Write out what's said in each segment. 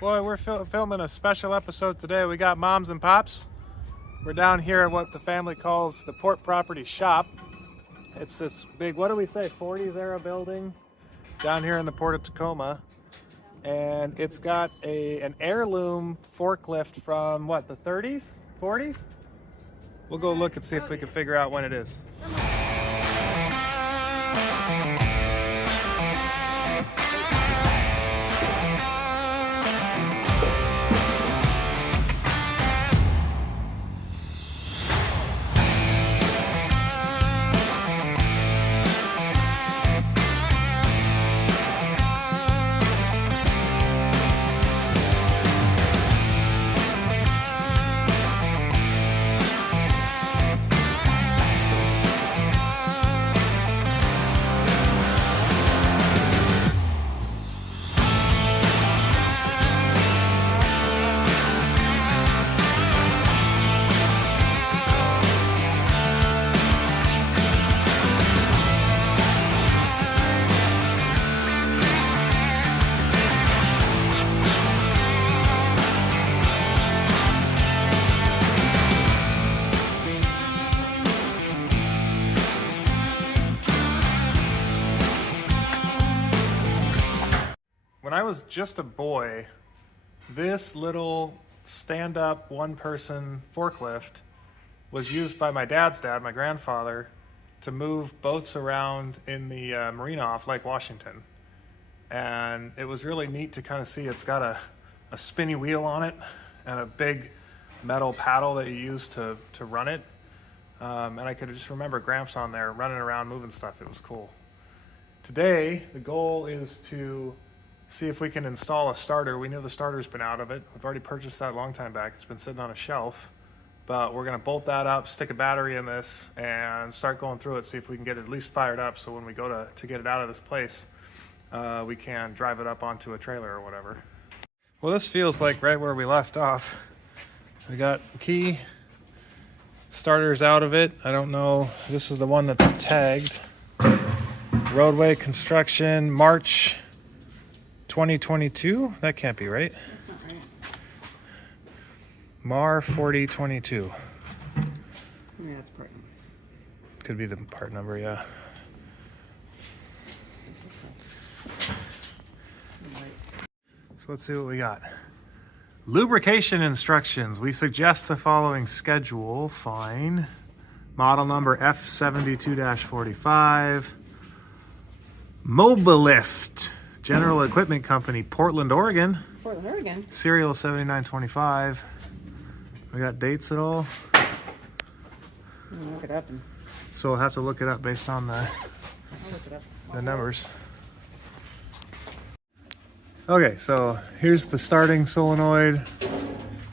Boy, we're filming a special episode today. We got moms and pops. We're down here at what the family calls the Port Property Shop. It's this big, what do we say, 40s era building down here in the Port of Tacoma. And it's got an heirloom forklift from what, the 30s, 40s? We'll go look and see if we can figure out when it is. When I was just a boy, this little stand-up one-person forklift was used by my dad's dad, my grandfather, to move boats around in the marina off Lake Washington. And it was really neat to kind of see. It's got a spinny wheel on it and a big metal paddle that you use to run it. And I could just remember Gramps on there running around moving stuff. It was cool. Today, the goal is to see if we can install a starter. We know the starter's been out of it. We've already purchased that a long time back. It's been sitting on a shelf, but we're gonna bolt that up, stick a battery in this, and start going through it, see if we can get it at least fired up, so when we go to get it out of this place, we can drive it up onto a trailer or whatever. Well, this feels like right where we left off. We got the key, starter's out of it. I don't know, this is the one that's tagged. Roadway construction, March 2022? That can't be right. That's not right. MAR 4022. Yeah, that's part number. Could be the part number, yeah. So let's see what we got. Lubrication instructions. We suggest the following schedule. Fine. Model number F72-45. Mobilift. General Equipment Company, Portland, Oregon. Portland, Oregon. Serial 7925. We got dates at all? I'm gonna look it up. So we'll have to look it up based on I'll look it up. the numbers. Okay, so here's the starting solenoid.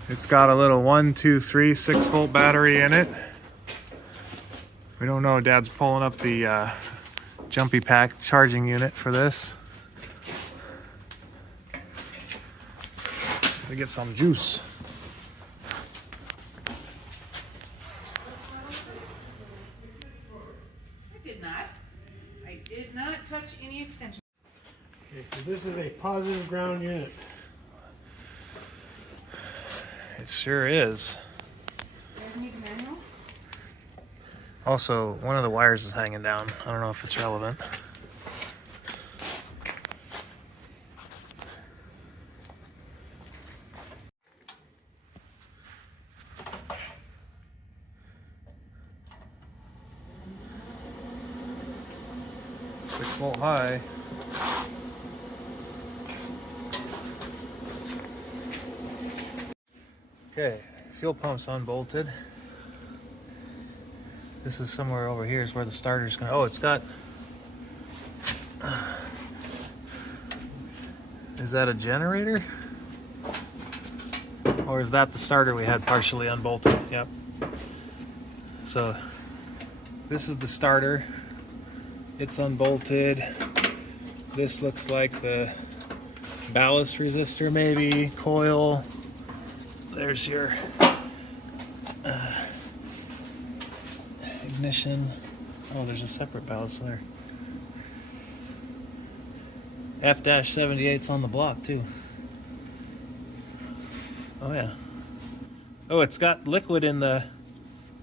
It's got a little 1, 2, 3, 6-volt battery in it. We don't know. Dad's pulling up the Jumpy Pack charging unit for this. To get some juice. I did not touch any extension. Okay, so this is a positive ground unit. It sure is. You guys need a manual? Also, one of the wires is hanging down. I don't know if it's relevant. Volt high. Okay, fuel pump's unbolted. This is somewhere over here is where the starter's gonna, oh, it's got, is that a generator? Or is that the starter we had partially unbolted? Yep. So this is the starter. It's unbolted. This looks like the ballast resistor, maybe, coil. There's your ignition. Oh, there's a separate ballast there. F-78's on the block too. Oh yeah. Oh, it's got liquid in the...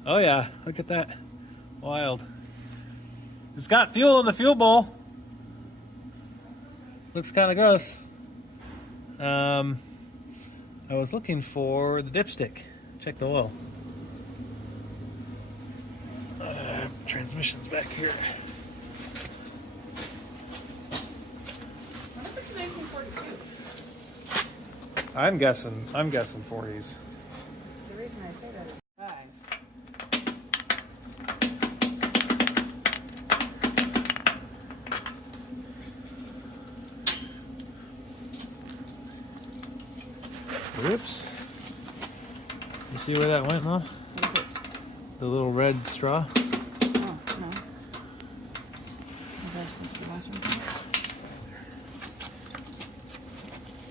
Oh yeah, look at that. Wild. It's got fuel in the fuel bowl. Looks kind of gross. I was looking for the dipstick. Check the oil. Transmission's back here. What happened to 1942? I'm guessing 40s. The reason I say that is bag. Whoops. You see where that went, Mom? What is it? The little red straw? Oh, no. Was I supposed to be watching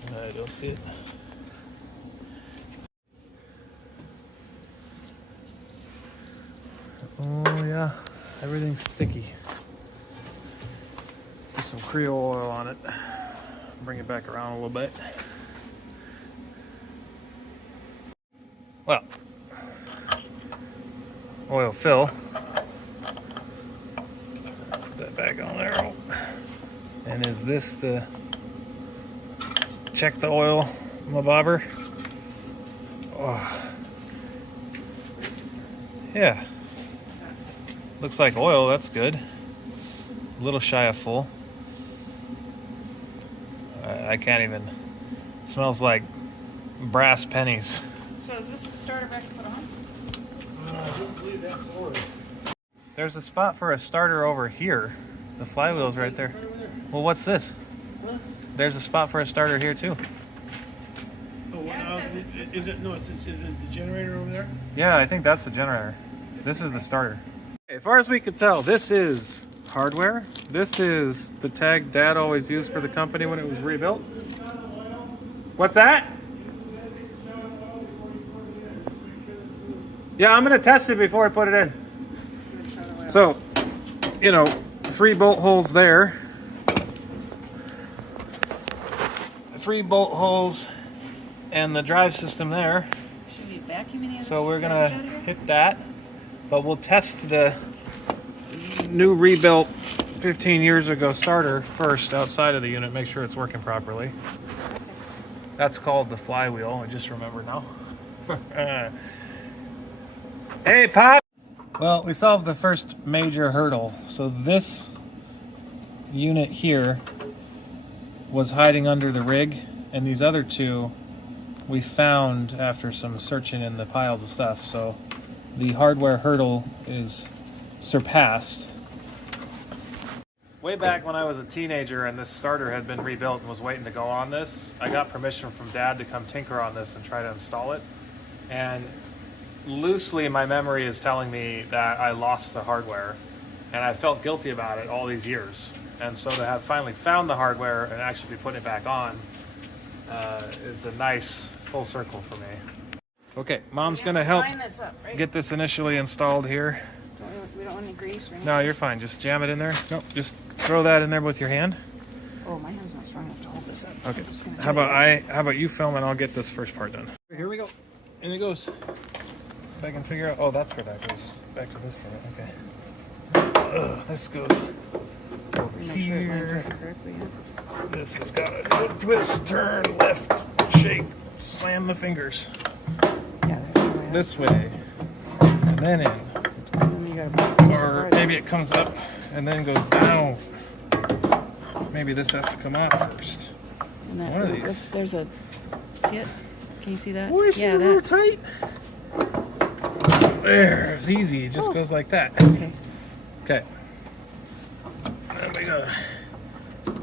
that? I don't see it. Oh yeah, everything's sticky. Put some Creole oil on it. Bring it back around a little bit. Well, oil fill. Put that back on there. Oh. And is this the check the oil bobber? Oh. Yeah. Looks like oil, that's good. A little shy of full. I can't even. It smells like brass pennies. So is this the starter back to put on? I don't believe that's oil. There's a spot for a starter over here. The flywheel's right there. Right over there. Well, what's this? Huh? There's a spot for a starter here too. Oh, Yeah, it says it's is it the generator over there? Yeah, I think that's the generator. This is the starter. As far as we could tell, this is hardware. This is the tag Dad always used for the company when it was rebuilt. What's that? Yeah, I'm gonna test it before I put it in. So, 3 bolt holes there. 3 bolt holes and the drive system there. Should we vacuum any of So this we're garbage gonna out of here? hit that, but we'll test the new rebuilt 15 years ago starter first outside of the unit, make sure it's working properly. That's called the flywheel, I just remembered now. Hey, Pop! Well, we solved the first major hurdle. So this unit here was hiding under the rig, and these other two we found after some searching in the piles of stuff. So the hardware hurdle is surpassed. Way back when I was a teenager and this starter had been rebuilt and was waiting to go on this, I got permission from Dad to come tinker on this and try to install it. And loosely my memory is telling me that I lost the hardware, and I felt guilty about it all these years. And so to have finally found the hardware and actually be putting it back on is a nice full circle for me. Okay, Mom's We have gonna to help line this up, right? get this initially installed here. We don't want any grease or anything. No, you're fine. Just jam it in there. Nope, just throw that in there with your hand. Oh, my hand's not strong enough to hold this up. Okay. I'm just gonna How do it. about you film and I'll get this first part done. Here we go. In it goes. If I can figure out. Oh, that's where that goes. Just back to this one. Okay. This goes over Make sure it lines here. up correctly. Yeah. This has got a twist, turn, left, shake, slam the fingers. Yeah, that's right. This way. And then in. And then you gotta piece it Or apart. maybe it comes up and then goes down. Maybe this has to come off first. And that, one of these. There's a. See it? Can you see that? Boy, she's yeah, a little that. tight. There, it's easy. It just goes like that. Okay. Okay. Then we gotta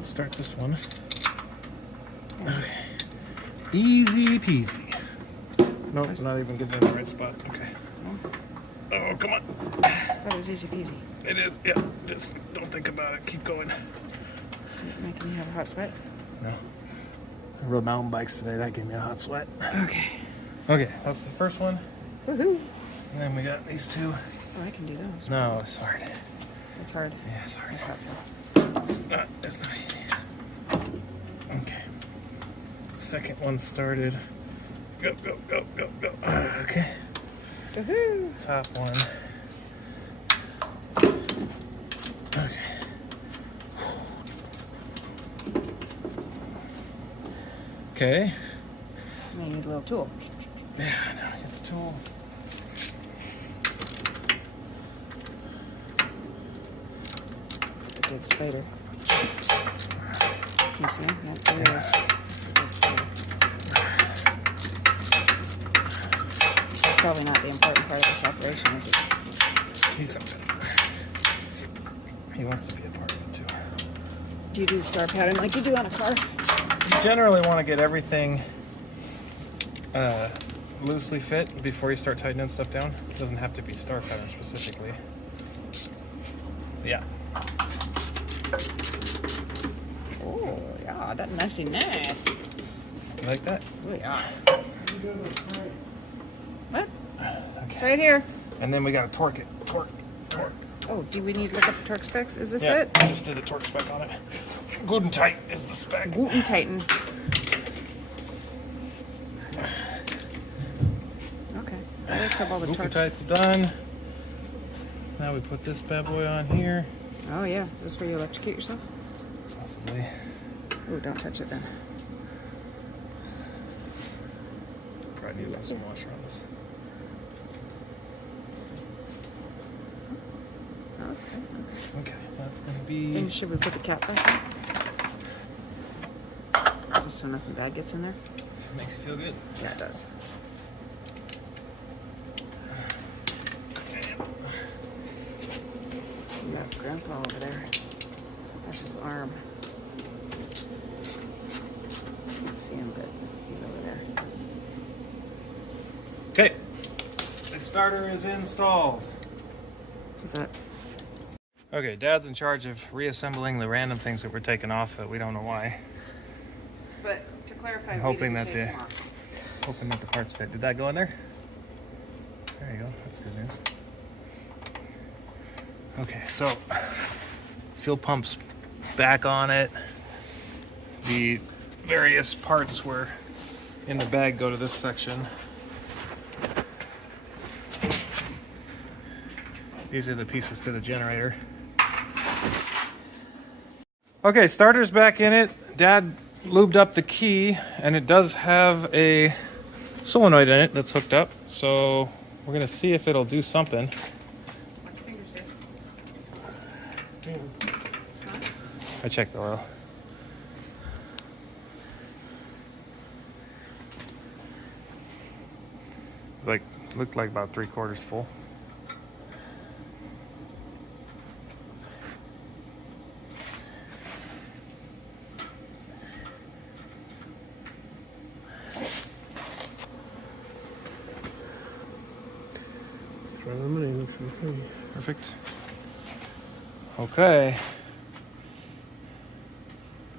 start this one. Okay. Easy peasy. Nope, not even getting in the right spot. Okay. Oh, come on. That was easy peasy. It is. Yeah. Just don't think about it. Keep going. Making me have a hot sweat. No. I rode mountain bikes today. That gave me a hot sweat. Okay. Okay, that's the first one. Woohoo! And then we got these two. Oh, I can do those. No, it's hard. It's hard. Yeah, it's hard. I thought so. It's not easy. Okay. Second one started. Go, go, go, go, go. Okay. Woohoo! Top one. Okay. Okay. I need a little tool. Yeah, now I get the tool. The dead spider. Can you see him? Yeah, there he is. That's the dead spider. It's probably not the important part of this operation, is it? He's okay. He wants to be a part of it too. Do you do the star pattern like you do on a car? You generally want to get everything loosely fit before you start tightening stuff down. It doesn't have to be star pattern specifically. Yeah. Oh, yeah, that's messy nice. You like that? Oh, yeah. What? Okay. It's right here. And then we gotta torque it. Torque. Oh, do we need to look up the torque specs? Is this Yeah, it? I just did the torque spec on it. Good and tight is the spec. Gluten Titan. Okay. I looked up all the Gluten torque. tight's done. Now we put this bad boy on here. Oh yeah. Is this where you electrocute yourself? Possibly. Oh, don't touch it then. Probably need to put some washer on this. Oh, that's good. Okay, that's gonna Then be. should we put the cap back in? Just so nothing bad gets in there? Makes you feel good. Yeah, it does. Okay. You got Grandpa over there. That's his arm. Can't see him, but he's over there. Okay. The starter is installed. Is that? Okay, Dad's in charge of reassembling the random things that were taken off that we don't know why. But to clarify, I'm hoping that hoping that the parts fit. Did that go in there? There you go. That's good news. Okay, so fuel pump's back on it. The various parts were in the bag go to this section. These are the pieces to the generator. Okay, starter's back in it. Dad lubed up the key, and it does have a solenoid in it that's hooked up. So we're gonna see if it'll do something. Watch your fingers there. I checked the oil. It's like looked like about 3/4 full. Perfect. Okay.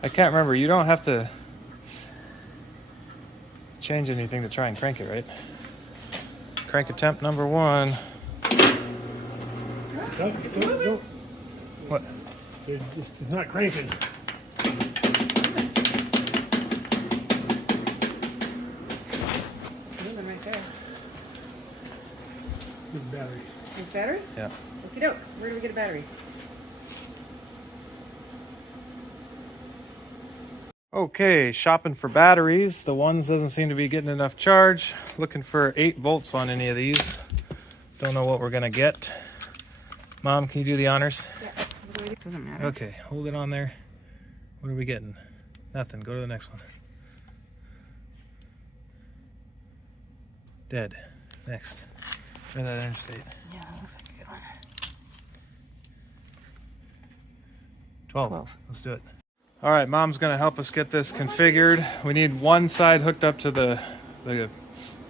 I can't remember. You don't have to change anything to try and crank it, right? Crank attempt number 1. No, What? it's not cranking. Moving right there. Good battery. There's battery? Yeah. Okie doke. Where do we get a battery? Okay, shopping for batteries. The ones doesn't seem to be getting enough charge. Looking for 8 volts on any of these. Don't know what we're gonna get. Mom, can you do the honors? Yeah. What do we do? Doesn't matter. Okay, hold it on there. What are we getting? Nothing. Go to the next one. Dead. Next. Try that interstate. Yeah, that looks like a good one. 12. 12. Let's do it. All right, Mom's gonna help us get this configured. We need one side hooked up to the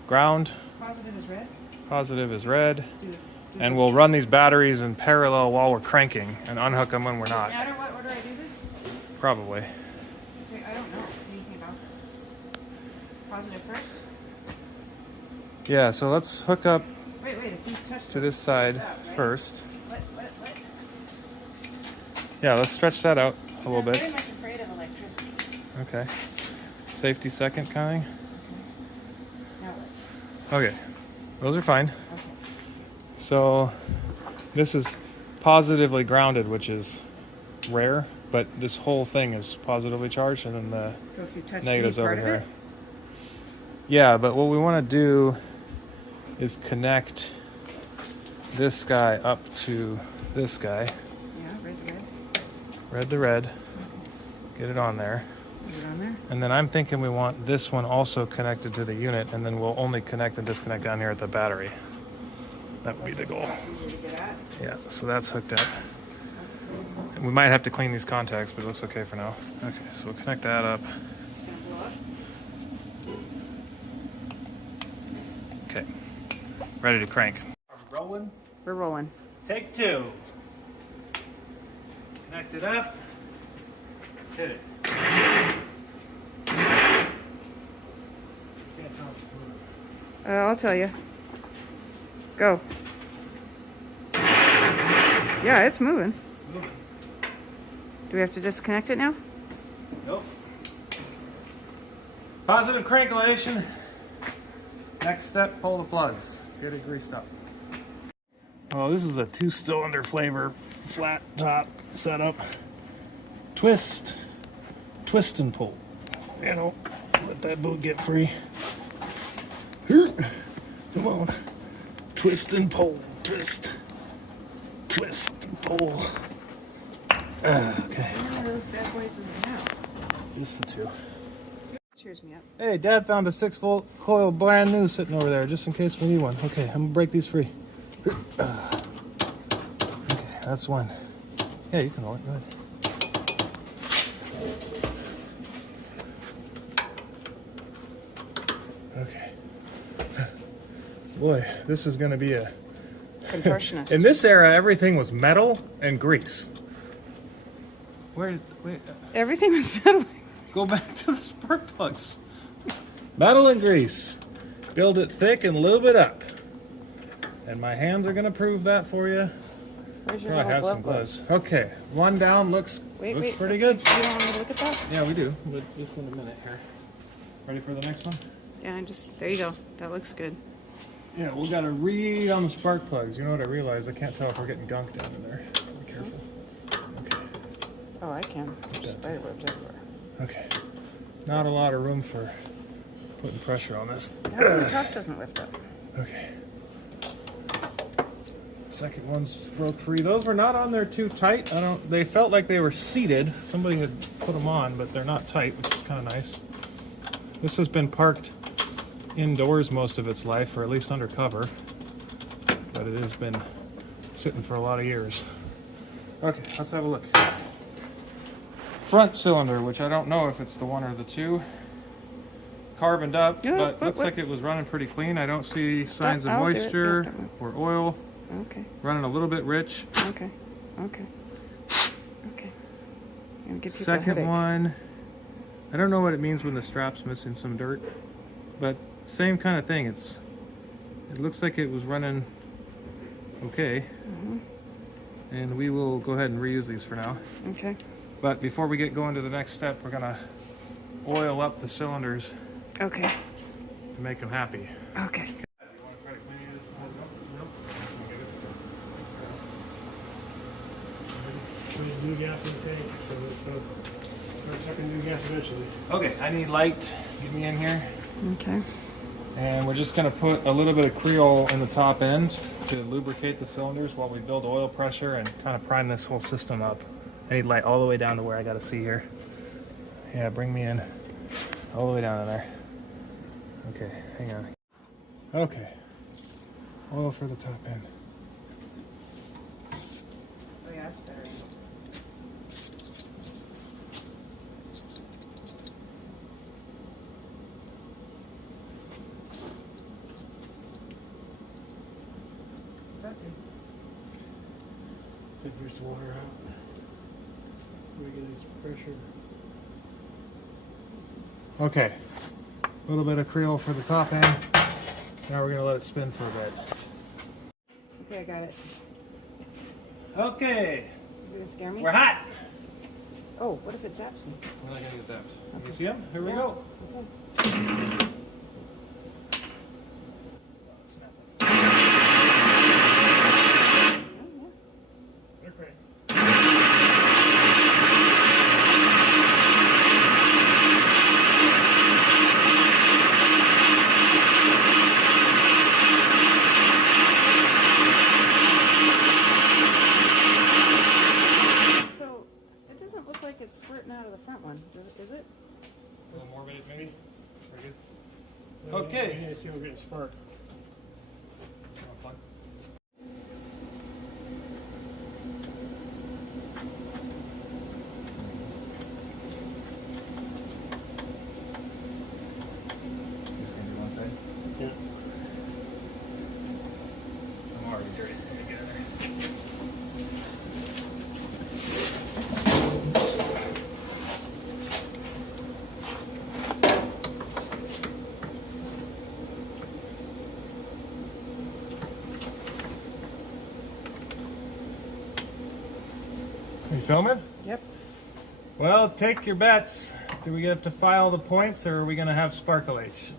ground. Positive is red. Positive is red. Do And we'll run these batteries in parallel while we're cranking and unhook them when we're not. matter what order I do this? Probably. Okay, I don't know anything about this. Positive first? Yeah, so let's hook up Wait, if these touch to this side up, right? first. What? Yeah, let's stretch that out a little I'm very bit. much afraid of electricity. Okay. Safety second, kind of thing. Now Okay, those are fine. Okay. So this is positively grounded, which is rare, but this whole thing is positively charged, and then the So if you touch any negatives over part of here. it, Yeah, but what we want to do is connect this guy up to this guy. yeah, red. Red to red. Get it on there. Is it on there? And then I'm thinking we want this one also connected to the unit, and then we'll only connect and disconnect down here at the battery. That would be the goal. That's easy to get at. Yeah, so that's hooked up. And we might have to clean these contacts, but it looks okay for now. Okay, so we'll connect that up. It's gonna blow up. Okay, ready to crank. Rolling. We're rolling. Take two. Connect it up. Hit it. I'll tell you. Go. Yeah, it's moving. Do we have to disconnect it now? Nope. Positive crankulation. Next step, pull the plugs. Get it greased up. Oh, this is a 2-cylinder flavor flat top setup. Twist and pull. You know, let that boot get free. Come on. Twist and pull. Twist and pull. Okay. How many of those bad boys does it have? Just the two. Cheers me up. Hey, Dad found a 6-volt coil brand new sitting over there, just in case we need one. Okay, I'm gonna break these free. Okay, that's one. Yeah, you can roll it. Go ahead. Okay. Boy, this is gonna be a... Contortionist. In this era, everything was metal and grease. Wait, Everything was metal. go back to the spark plugs. Metal and grease. Build it thick and lube it up. And my hands are gonna prove that for you. Where's your Probably little have some glove? gloves. Okay, one down looks pretty good. You don't want me to look at that? Yeah, we do. But just in a minute here. Ready for the next one? Yeah, there you go. That looks good. Yeah, we gotta read on the spark plugs. You know what I realized? I can't tell if we're getting gunk down in there. Be careful. Okay. Oh, I can. There's spiderwebs everywhere. Okay. Not a lot of room for putting pressure on this. The top doesn't lift up. Okay. Second one's broke free. Those were not on there too tight. They felt like they were seated. Somebody had put them on, but they're not tight, which is kind of nice. This has been parked indoors most of its life, or at least under cover. But it has been sitting for a lot of years. Okay, let's have a look. Front cylinder, which I don't know if it's the one or the two. Carboned up, Yeah, but looks like it was running pretty clean. I don't see signs of I'll do it. moisture Yeah, don't or oil. Okay. Running a little bit rich. Okay. Okay. Gonna give people a Second headache. one, I don't know what it means when the strap's missing some dirt, but same kind of thing. It looks like it was running okay, and we will go ahead and reuse these for now. Okay. But before we get going to the next step, we're gonna oil up the cylinders Okay. to make them happy. Okay. New gas in the tank, so start sucking new gas eventually. Okay, I need light. Get me in here. Okay. And we're just going to put a little bit of Creole in the top end to lubricate the cylinders while we build oil pressure and kind of prime this whole system up. I need light all the way down to where I got to see here. Yeah, bring me in all the way down to there. Okay, hang on. Okay, oil for the top end. Oh yeah, that's better. Push the water out. We get this pressure. Okay, a little bit of Creole for the top end. Now we're going to let it spin for a bit. Okay, I got it. Okay, Is it gonna scare me? we're hot. Oh, what if it zaps me? We're not going to get zapped. You see them? Here we Yeah. go. Okay. Okay. I need to see if we're getting spark. This gonna be one side. Yeah. I'm already dirty. Let me get in there. Are you filming? Yep. Well, take your bets. Do we have to file the points or are we going to have sparklation?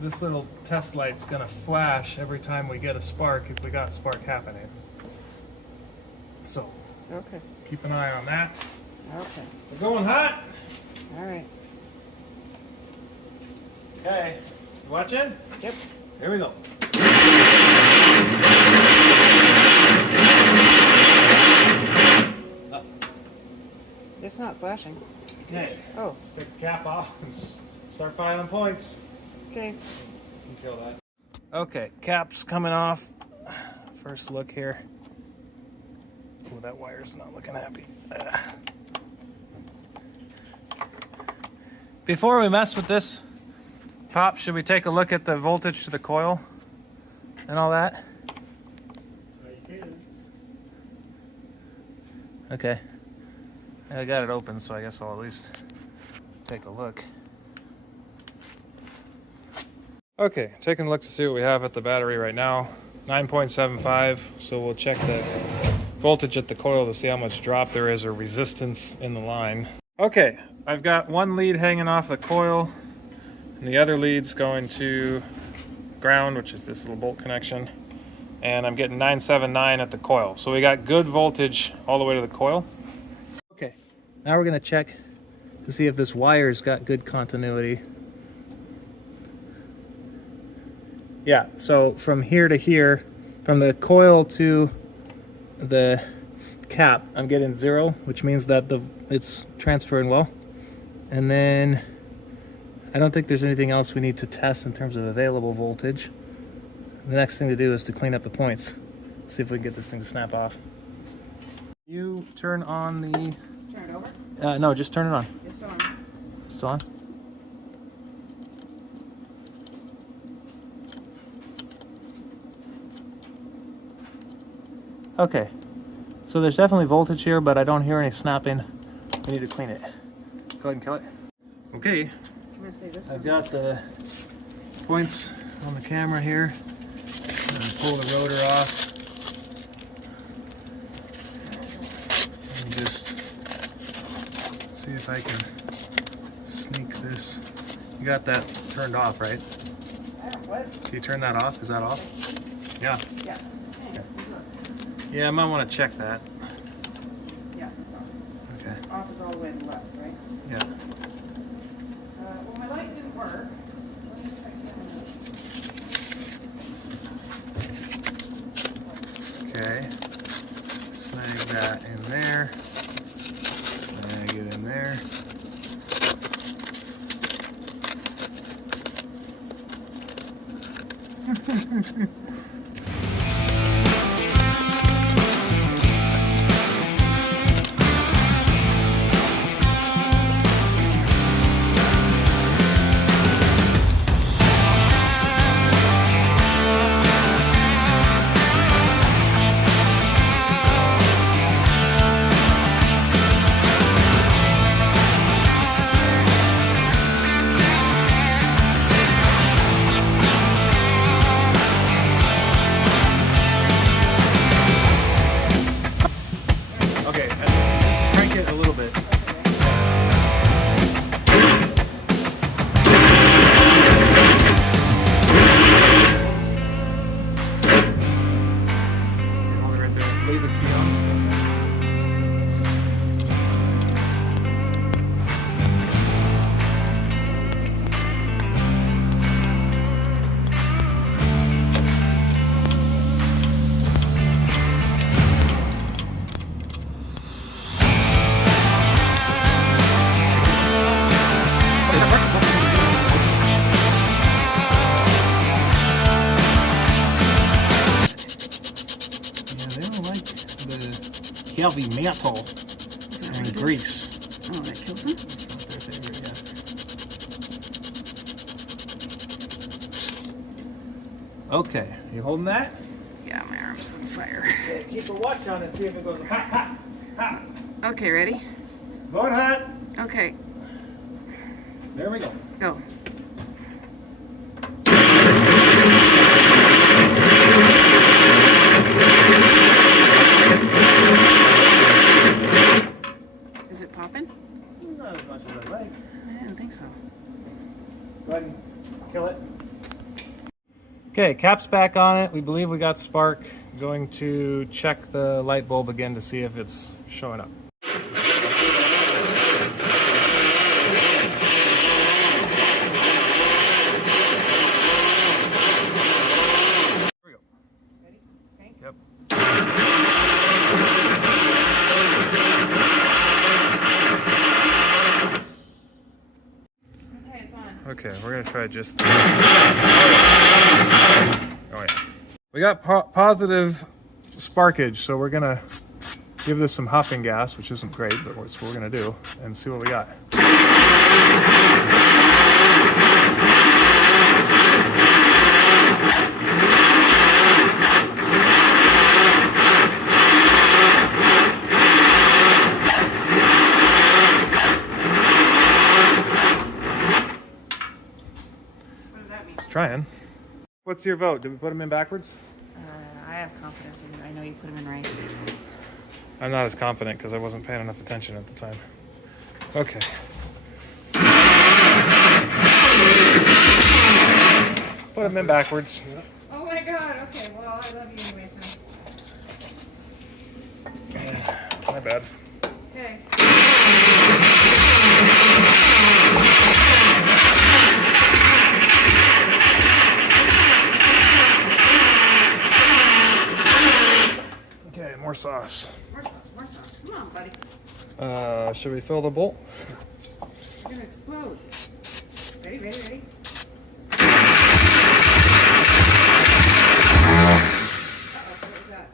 This little test light's going to flash every time we get a spark if we got spark happening. So, Okay. keep an eye on that. Okay. We're going hot. All right. Okay. You watching? Yep. Here we go. It's not flashing. Okay. Oh. Let's take the cap off and start filing points. Okay. You can kill that. Okay, cap's coming off. First look here. Oh, that wire's not looking happy. Before we mess with this, Pop, should we take a look at the voltage to the coil and all that? You can. Okay. I got it open, so I guess I'll at least take a look. Okay, taking a look to see what we have at the battery right now. 9.75, so we'll check the voltage at the coil to see how much drop there is or resistance in the line. Okay, I've got one lead hanging off the coil, and the other lead's going to ground, which is this little bolt connection, and I'm getting 979 at the coil. So we got good voltage all the way to the coil. Okay, now we're gonna check to see if this wire's got good continuity. Yeah, so from here to here, from the coil to the cap, I'm getting 0, which means that it's transferring well. And then I don't think there's anything else we need to test in terms of available voltage. The next thing to do is to clean up the points. See if we can get this thing to snap off. You turn on the... Turn it over? no, just turn it on. It's still on. Still on? Okay, so there's definitely voltage here, but I don't hear any snapping. We need to clean it. Go ahead and kill it. Okay, I'm gonna say this. I've got the points on the camera here. I'm gonna pull the rotor off. And just see if I can sneak this. You got that turned off, right? What? Can you turn that off? Is that off? Yeah. Yeah. Yeah, I might want to check that. Yeah, it's off. Okay. Off is all the way to the left, right? Yeah. Well, my light didn't work. Let me check that. Okay. Snag that in there. Snag it in there. heavy metal Is that and right? grease. Oh, that kills him? Their favorite, yeah. Okay, you holding that? Yeah, my arm's on fire. Okay, keep a watch on it, see if it goes ha ha ha. Okay, ready? Going hot. Okay, There we go. go. Is it popping? Not as much as I like. I don't think so. Go ahead and kill it. Okay, cap's back on it. We believe we got spark. Going to check the light bulb again to see if it's showing up. Here we go. Ready? Okay. Yep. Okay, it's on. Okay, we're gonna try just. Oh yeah. We got positive sparkage, so we're gonna give this some huffing gas, which isn't great, but it's what we're gonna do, and see what we got. What does that mean? It's trying. What's your vote? Did we put them in backwards? I have confidence in you. I know you put them in right. I'm not as confident because I wasn't paying enough attention at the time. Okay. Put them in backwards. Oh my god, okay, well, I love you anyway, son. My bad. Okay. Okay, more sauce. More sauce, more sauce. Come on, buddy. Should we fill the bowl? You're gonna explode. Ready, ready, ready? Uh-oh, what was that?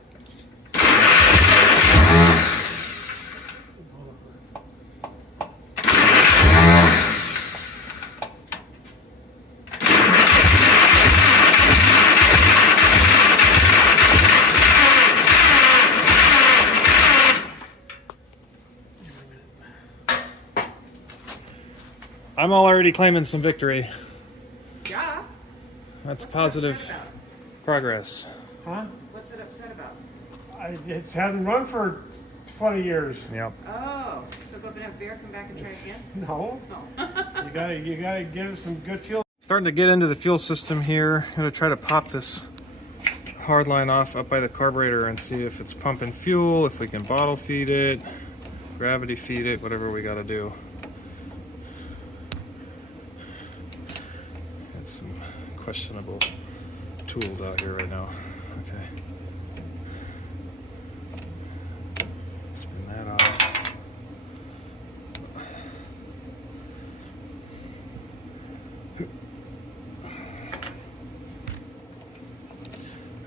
I'm already claiming some victory. Yeah. That's What's it positive upset about? progress. Huh? What's it upset about? It hasn't run for 20 years. Yep. Oh, so go up and have beer, come back and try again? No. Oh. You gotta give it some good fuel. Starting to get into the fuel system here. I'm gonna try to pop this hard line off up by the carburetor and see if it's pumping fuel, if we can bottle feed it, gravity feed it, whatever we gotta do. Got some questionable tools out here right now. Okay. Spin that off.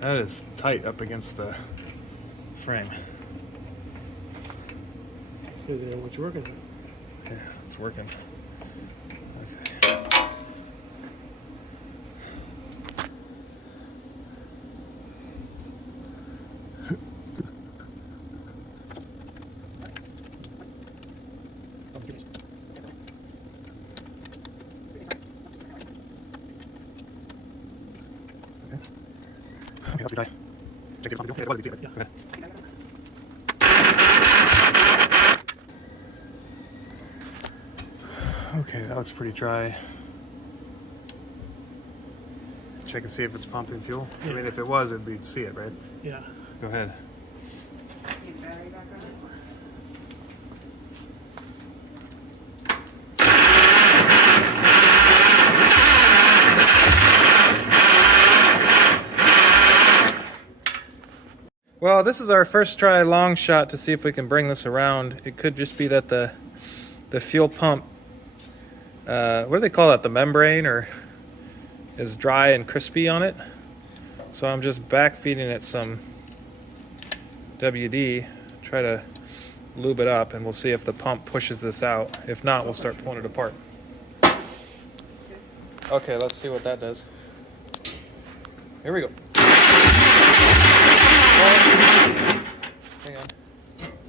That is tight up against the frame. See there what you're working with. Yeah, it's working. Okay. Okay, that's pretty tight. Okay, that looks pretty dry. Check and see if it's pumping fuel. I mean, if it was, we'd see it, right? Yeah. Go ahead. Need battery back on it? Well, this is our first try long shot to see if we can bring this around. It could just be that the fuel pump, what do they call that? The membrane, or is dry and crispy on it. So I'm just back feeding it some WD, try to lube it up, and we'll see if the pump pushes this out. If not, we'll start pulling it apart. Okay, let's see what that does. Here we go. Hang on.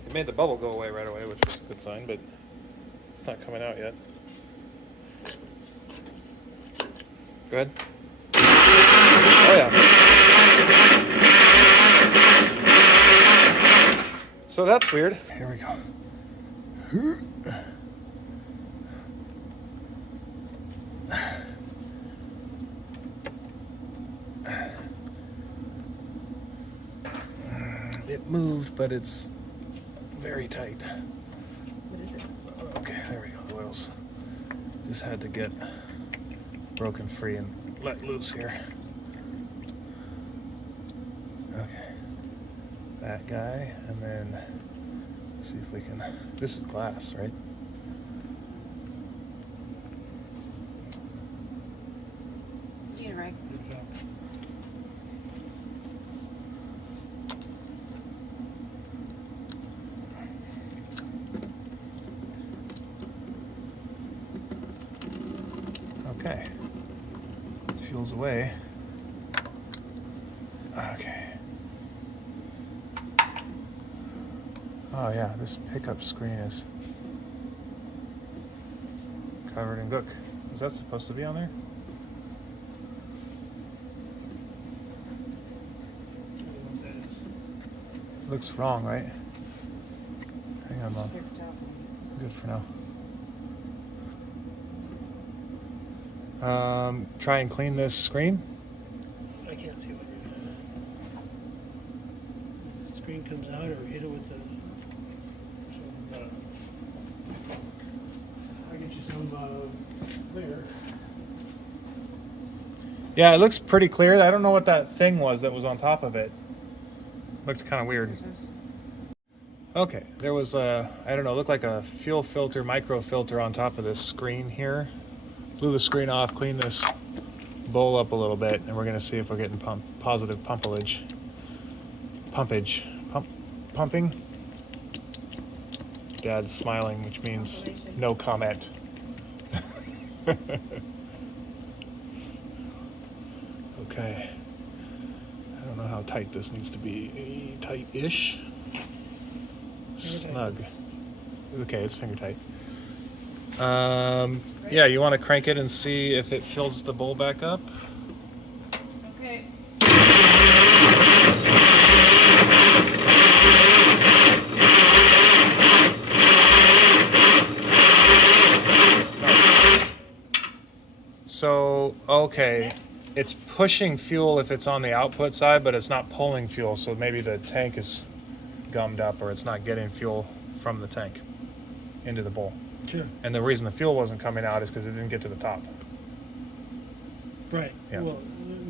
It made the bubble go away right away, which was a good sign, but it's not coming out yet. Go ahead. Oh yeah. So that's weird. Here we go. It moved, but it's very tight. What is it? Okay, there we go. The oils just had to get broken free and let loose here. Okay, that guy, and then see if we can. This is glass, right? Gina, right? Okay. Fuel's away. Okay. Oh yeah, this pickup screen is covered in gook. Was that supposed to be on there? Looks wrong, right? Hang on, Mom. Good for now. Try and clean this screen. I can't see what the screen comes out, or hit it with the. I'll get you some clear. Yeah, it looks pretty clear. I don't know what that thing was that was on top of it. Looks kind of weird. Okay, there was a, I don't know, looked like a fuel filter, micro filter on top of this screen here. Blew the screen off, cleaned this bowl up a little bit, and we're gonna see if we're getting positive pumping. Dad's smiling, which means no comment. Okay. I don't know how tight this needs to be. Tight-ish. Snug. Okay, it's finger tight. Yeah, you want to crank it and see if it fills the bowl back up? Okay. So, okay, it's pushing fuel if it's on the output side, but it's not pulling fuel, so maybe the tank is gummed up or it's not getting fuel from the tank into the bowl. Sure. And the reason the fuel wasn't coming out is because it didn't get to the top. Right. Yeah. Well,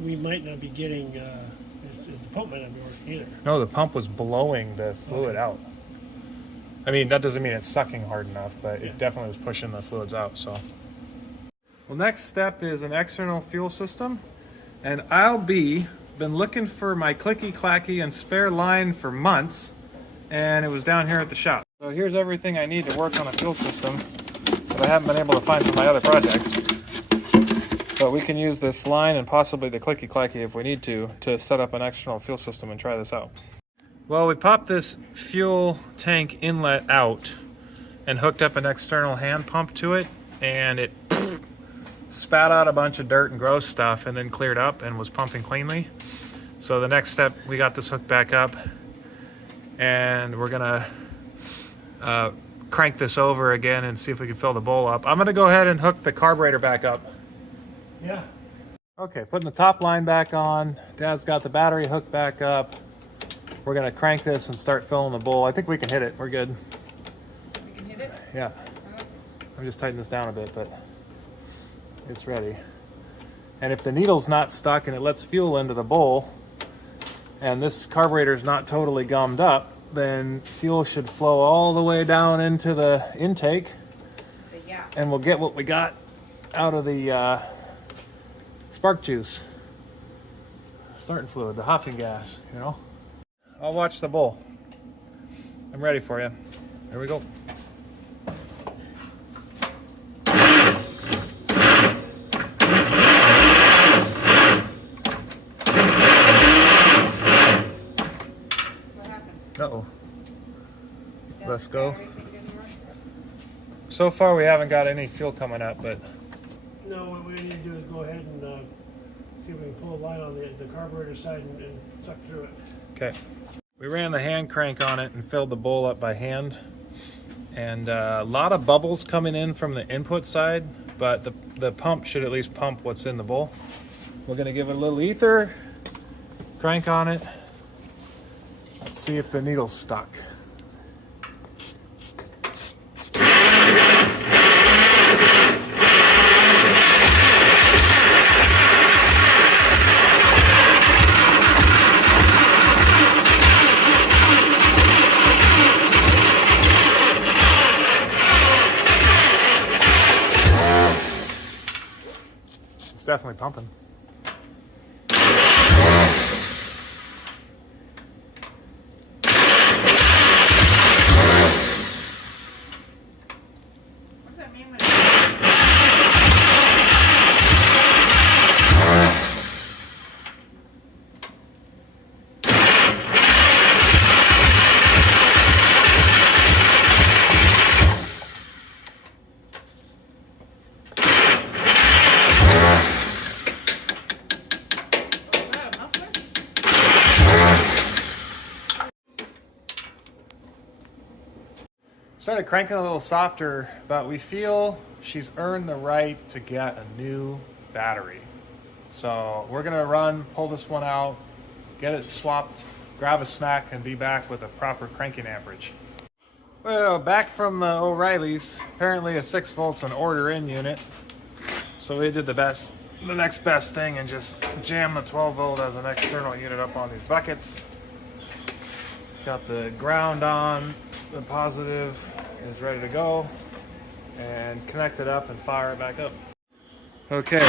we might not be getting, the pump might not be working either. No, the pump was blowing the fluid out. I mean, that doesn't mean it's sucking hard enough, but Yeah. it definitely was pushing the fluids out, so. Well, next step is an external fuel system. And been looking for my clicky-clacky and spare line for months, and it was down here at the shop. So here's everything I need to work on a fuel system that I haven't been able to find for my other projects. But we can use this line and possibly the clicky-clacky if we need to set up an external fuel system and try this out. Well, we popped this fuel tank inlet out and hooked up an external hand pump to it, and it spat out a bunch of dirt and gross stuff and then cleared up and was pumping cleanly. So the next step, we got this hooked back up, and we're gonna crank this over again and see if we can fill the bowl up. I'm gonna go ahead and hook the carburetor back up. Yeah. Okay, putting the top line back on. Dad's got the battery hooked back up. We're gonna crank this and start filling the bowl. I think we can hit it, we're good. We can hit it? Yeah, Oh. I'm just tightening this down a bit, but it's ready. And if the needle's not stuck and it lets fuel into the bowl, and this carburetor is not totally gummed up, then fuel should flow all the way down into the intake, Yeah. and we'll get what we got out of the spark juice. Starting fluid, the hopping gas, you know? I'll watch the bowl. I'm ready for you. Here we go. What happened? Uh-oh. That Let's go. battery thing didn't work? So far we haven't got any fuel coming up, but No, what we need to do is go ahead and see if we can pull a line on the carburetor side and suck through it. okay. We ran the hand crank on it and filled the bowl up by hand. And a lot of bubbles coming in from the input side, but the pump should at least pump what's in the bowl. We're gonna give it a little ether, crank on it. Let's see if the needle's stuck. It's definitely pumping. What does that mean when is that a muffler? Started cranking a little softer, but we feel she's earned the right to get a new battery. So we're gonna pull this one out, get it swapped, grab a snack, and be back with a proper cranking amperage. Well, back from the O'Reilly's. Apparently a 6 volts an order in unit. So we did the next best thing and just jam the 12 volt as an external unit up on these buckets. Got the ground on, the positive is ready to go, and connect it up and fire it back up. Okay.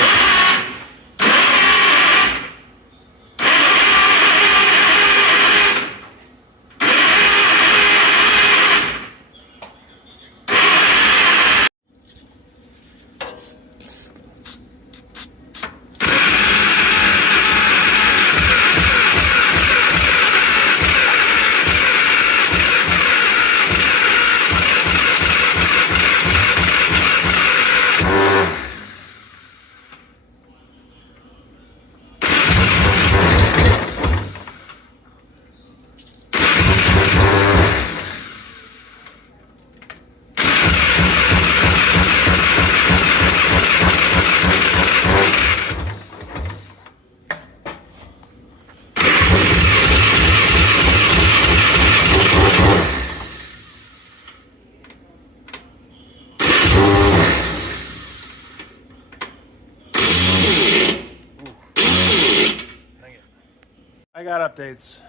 I got updates.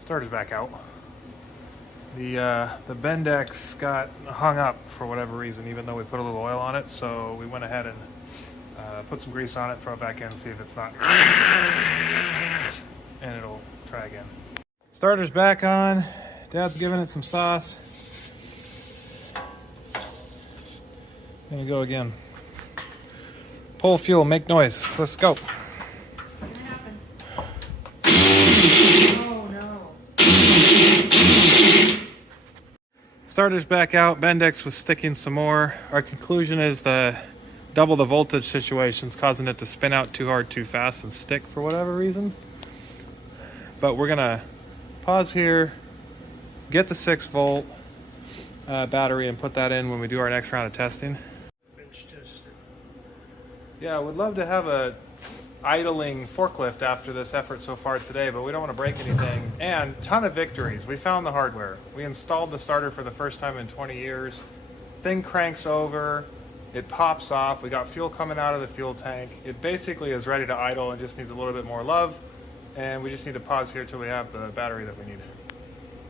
Starter's back out. The Bendix got hung up for whatever reason, even though we put a little oil on it. So we went ahead and put some grease on it, throw it back in, see if it's not, and it'll try again. Starter's back on. Dad's giving it some sauce. Gonna go again. Pull fuel, make noise. Let's go. What happened? Oh no. Starter's back out. Bendix was sticking some more. Our conclusion is the double the voltage situation's causing it to spin out too hard, too fast, and stick for whatever reason. But we're gonna pause here, get the 6 volt battery, and put that in when we do our next round of testing. Bench test. Yeah, I would love to have a idling forklift after this effort so far today, but we don't want to break anything. And ton of victories. We found the hardware. We installed the starter for the first time in 20 years. Thing cranks over, it pops off. We got fuel coming out of the fuel tank. It basically is ready to idle and just needs a little bit more love. And we just need to pause here till we have the battery that we need.